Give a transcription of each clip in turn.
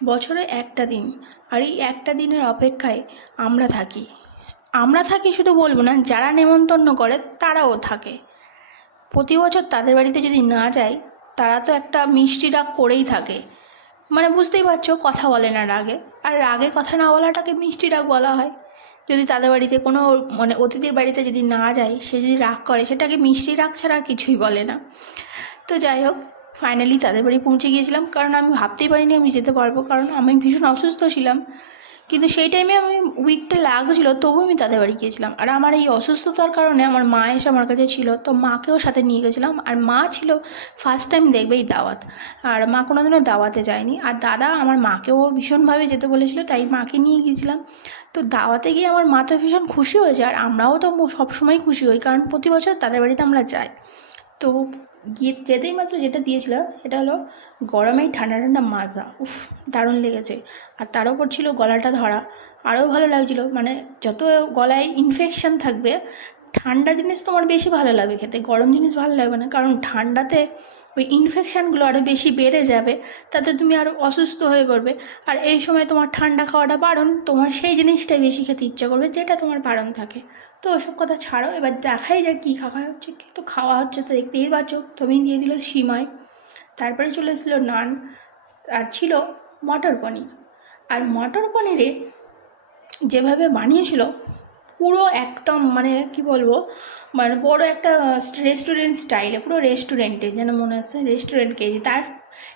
বছরে একটা দিন, আর এই একটা দিনের অপেক্ষায় আমরা থাকি শুধু বলবো না, যারা নেমন্তন্ন করে তারাও থাকে। প্রতি বছর তাদের বাড়িতে যদি না যাই, তারা তো একটা মিষ্টি ডাক করেই থাকে। মানে বুঝতেই পারছো, কথা বলে না রাগে, আর রাগে কথা না বলাটাকে মিষ্টি ডাক বলা হয়। যদি তাদের বাড়িতে কোনো অতিথির বাড়িতে যদি না যায়, সে যদি রাগ করে, সেটাকে মিষ্টি ডাক ছাড়া আর কিছুই বলে না। তো যাই হোক, ফাইনালি তাদের বাড়ি পৌঁছে গিয়েছিলাম, কারণ আমি ভাবতেই পারিনি আমি যেতে পারবো, কারণ আমি ভীষণ অসুস্থ ছিলাম। কিন্তু সেই টাইমে আমি উইকটা লাগছিল, তবু আমি তাদের বাড়ি গিয়েছিলাম। আর আমার এই অসুস্থতার কারণে আমার মা এসে আমার কাছে ছিল, তো মাকেও সাথে নিয়ে গেছিলাম। আর মা ছিল ফার্স্ট টাইম দেখবে এই দাওয়াত, আর মা কোনোদিনও দাওয়াতে যায়নি। আর দাদা আমার মাকেও ভীষণভাবে যেতে বলেছিল, তাই মাকে নিয়ে গিয়েছিলাম। তো দাওয়াতে গিয়ে আমার মা তো ভীষণ খুশি হয়েছে, আর আমরাও তো সবসময় খুশি হই, কারণ প্রতি বছর তাদের বাড়িতে আমরা যাই। তো গিয়ে যেতেই মাত্র যেটা দিয়েছিল সেটা হলো গরমেই ঠান্ডা ঠান্ডা মাজা। উফ, দারুণ লেগেছে। আর তার ওপর ছিল গলাটা ধরা, আরও ভালো লাগছিলো। মানে যত গলায় ইনফেকশান থাকবে, ঠান্ডা জিনিস তোমার বেশি ভালো লাগবে খেতে, গরম জিনিস ভালো লাগবে না, কারণ ঠান্ডাতে ওই ইনফেকশানগুলো আরও বেশি বেড়ে যাবে, তাতে তুমি আরও অসুস্থ হয়ে পড়বে। আর এই সময় তোমার ঠান্ডা খাওয়াটা বারণ, তোমার সেই জিনিসটাই বেশি খেতে ইচ্ছা করবে যেটা তোমার বারণ থাকে। তো ওসব কথা ছাড়ো, এবার দেখাই যায় কী খাওয়া হচ্ছে। কিন্তু খাওয়া হচ্ছে তো দেখতেই পাচ্ছ, প্রথমেই দিয়ে দিল সিমাই, তারপরে চলে এসেছিলো নান, আর ছিল মটর পনির। আর মটর পনিরে যেভাবে বানিয়েছিল, পুরো একদম মানে কি বলবো, মানে বড় একটা রেস্টুরেন্ট স্টাইলে, পুরো রেস্টুরেন্টে যেন মনে হচ্ছে রেস্টুরেন্ট খেয়েছি, তার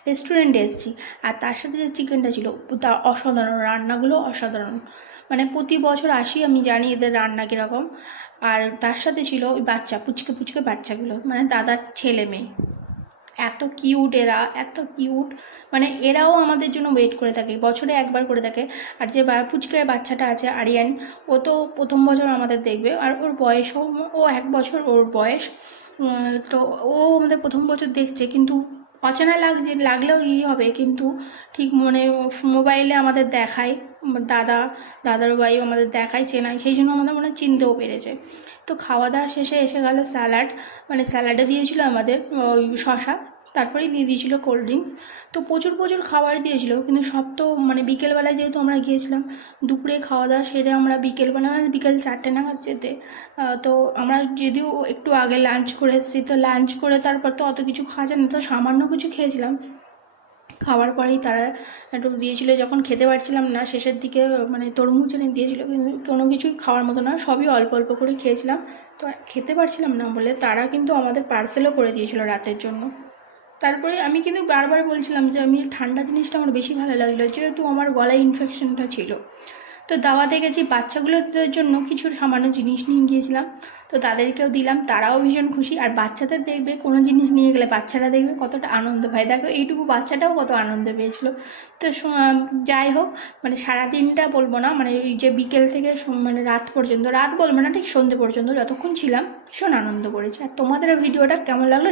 রেস্টুরেন্টে এসেছি। আর তার সাথে যে চিকেনটা ছিল, তা অসাধারণ, রান্নাগুলো অসাধারণ। মানে প্রতি বছর আসি, আমি জানি এদের রান্না কীরকম। আর তার সাথে ছিল ওই বাচ্চা, পুচকে পুচকে বাচ্চাগুলো, মানে দাদার ছেলে মেয়ে, এত কিউট এরা, এত কিউট। মানে এরাও আমাদের জন্য ওয়েট করে থাকে, বছরে একবার করে থাকে। আর যে পুচকের বাচ্চাটা আছে আরিয়ান, ও তো প্রথম বছর আমাদের দেখবে, আর ওর বয়সও, ও 1 বছর ওর বয়স। তো ও আমাদের প্রথম বছর দেখছে, কিন্তু অচেনা লাগলেও হবে, কিন্তু ঠিক মানে মোবাইলে আমাদের দেখায়, দাদার ভাই আমাদের দেখায়, চেনায়, সেই জন্য আমাদের মনে চিনতেও পেরেছে। তো খাওয়া দাওয়া শেষে এসে গেল স্যালাড, মানে স্যালাডে দিয়েছিল আমাদের ওই শশা, তারপরেই দিয়ে দিয়েছিলো কোল্ড ড্রিঙ্কস। তো প্রচুর প্রচুর খাবার দিয়েছিল, কিন্তু সব তো মানে বিকেলবেলায় যেহেতু আমরা গিয়েছিলাম, দুপুরে খাওয়া দাওয়া সেরে আমরা বিকেলবেলা, মানে বিকেল 4টে নাগাদ যেতে। তো আমরা যদিও একটু আগে লাঞ্চ করে এসেছি, তো লাঞ্চ করে তারপর তো অত কিছু খাওয়া যায় না, তো সামান্য কিছু খেয়েছিলাম। খাওয়ার পরেই তারা একটু দিয়েছিলো, যখন খেতে পারছিলাম না শেষের দিকে, মানে তরমুজ এনে দিয়েছিলো, কিন্তু কোনো কিছুই খাওয়ার মতো না, সবই অল্প অল্প করে খেয়েছিলাম। তো খেতে পারছিলাম না বলে তারা কিন্তু আমাদের পার্সেলও করে দিয়েছিলো রাতের জন্য। তারপরে আমি কিন্তু বারবার বলছিলাম যে আমি ঠান্ডা জিনিসটা আমার বেশি ভালো লাগলো, যেহেতু আমার গলায় ইনফেকশনটা ছিল। তো দাওয়াতে গেছি, বাচ্চাগুলোদের জন্য কিছু সামান্য জিনিস নিয়ে গিয়েছিলাম, তো তাদেরকেও দিলাম, তারাও ভীষণ খুশি। আর বাচ্চাদের দেখবে কোনো জিনিস নিয়ে গেলে বাচ্চারা দেখবে কতটা আনন্দ পায়, দেখো এইটুকু বাচ্চাটাও কত আনন্দ পেয়েছিল। তো যাই হোক, মানে সারাদিনটা বলবো না, মানে ওই যে বিকেল থেকে মানে রাত পর্যন্ত, রাত বলবো না ঠিক সন্ধ্যে পর্যন্ত যতক্ষণ ছিলাম, ভীষণ আনন্দ করেছি। আর তোমাদের ভিডিওটা কেমন লাগলো